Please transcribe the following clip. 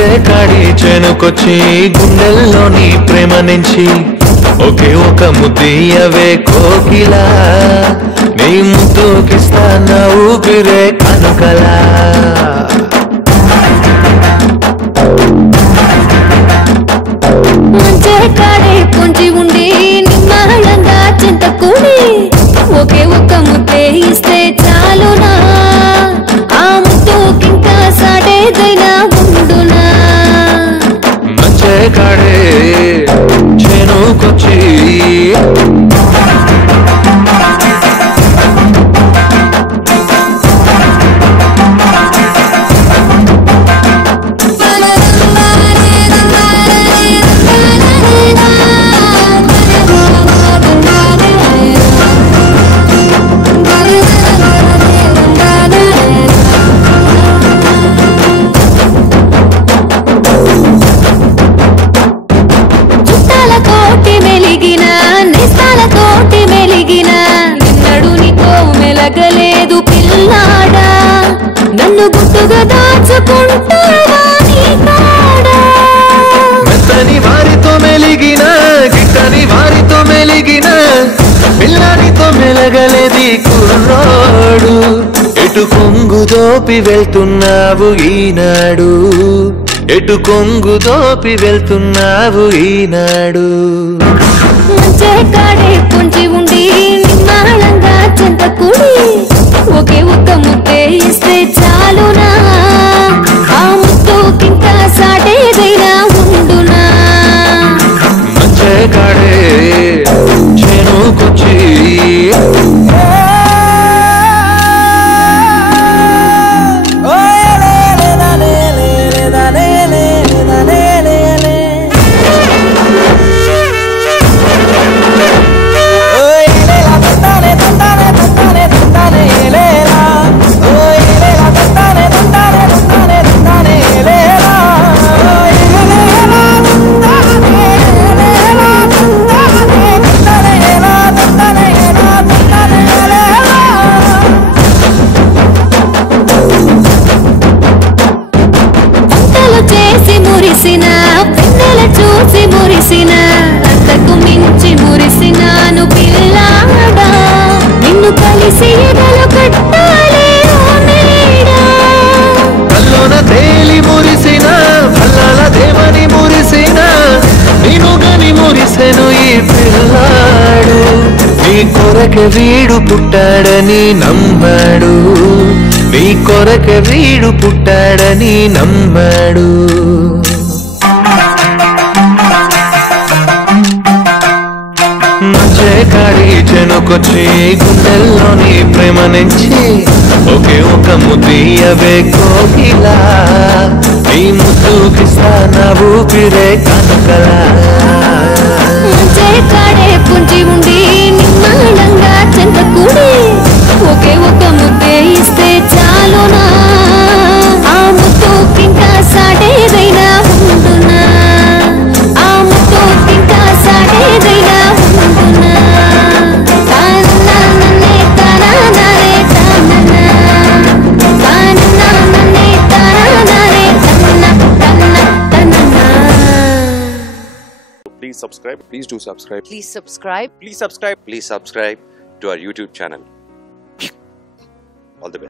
మంచే కాడి చేనుకొచ్చి గుండెల్లోని ప్రేమ నుంచి ఒకే ఒక ముద్దీయవే కోకిలా నీ ముద్దుకిస్తా నా ఊపిరే కనుకలా మంచే కాడే పొంచి ఉండి నిమ్మళంగా చింతకూడి ఒకే ఒక్క ముద్దే ఇస్తే చాలునా ఆ ముద్దుకింకా సాటేదైనా ఉండునా మంచే కాడే చేనుకొచ్చి మెలగలేదు పిల్లాడా నన్ను గుట్టుగా దాచుకుంటావా నీ కాడా మెత్తని వారితో మెలిగిన గిట్టని వారితో మెలిగిన పిల్లాడితో మెలగలేది కుర్రాడు ఎటు కొంగు దోపి వెళ్తున్నావు ఈనాడు ఎటు కొంగు దోపి వెళ్తున్నావు ఈనాడు మంచే కాడే పొంచి ఉండి నిమ్మళంగా చింతకూడి ఒకే ఒక్క ముద్దే ఇస్తే చాలునా ఆ ముద్దుకింకా సాటేదైనా ఉండునా మంచే కాడే చేనుకొచ్చి పిల్లల చూసి మురిసిన అంతకు మించి మురిసినాను పిల్లాడా నిన్ను కలిసి ఎదలు కట్టాలే కల్లోన తేలి మురిసిన పల్లాల దేవని మురిసిన నేను గని మురిసెను ఈ పిల్లాడు నీ కొరకే వీడు పుట్టాడని నమ్మాడు నీ కొరకే వీడు పుట్టాడని నమ్మాడు మంచే కాడి చేనుకొచ్చి గుండెల్లోని ప్రేమ నుంచి ఒకే ఒక ముద్దీయవే కోకిలా నీ ముద్దుకిస్తా నా ఊపిరే కనుకలా మంచే కాడే పొంచి ఉండి నిమ్మళంగా చింతకూడి ఒకే ఒక ముద్దే ఇస్తే చాలునా ఆ ముద్దుకింకా సాటేదైనా ఉండునా ఆ ముద్దుకింకా సాటేదైనా ఉండునా Please subscribe. Please do subscribe. Please subscribe. Please subscribe. Please subscribe to our YouTube channel. All the best.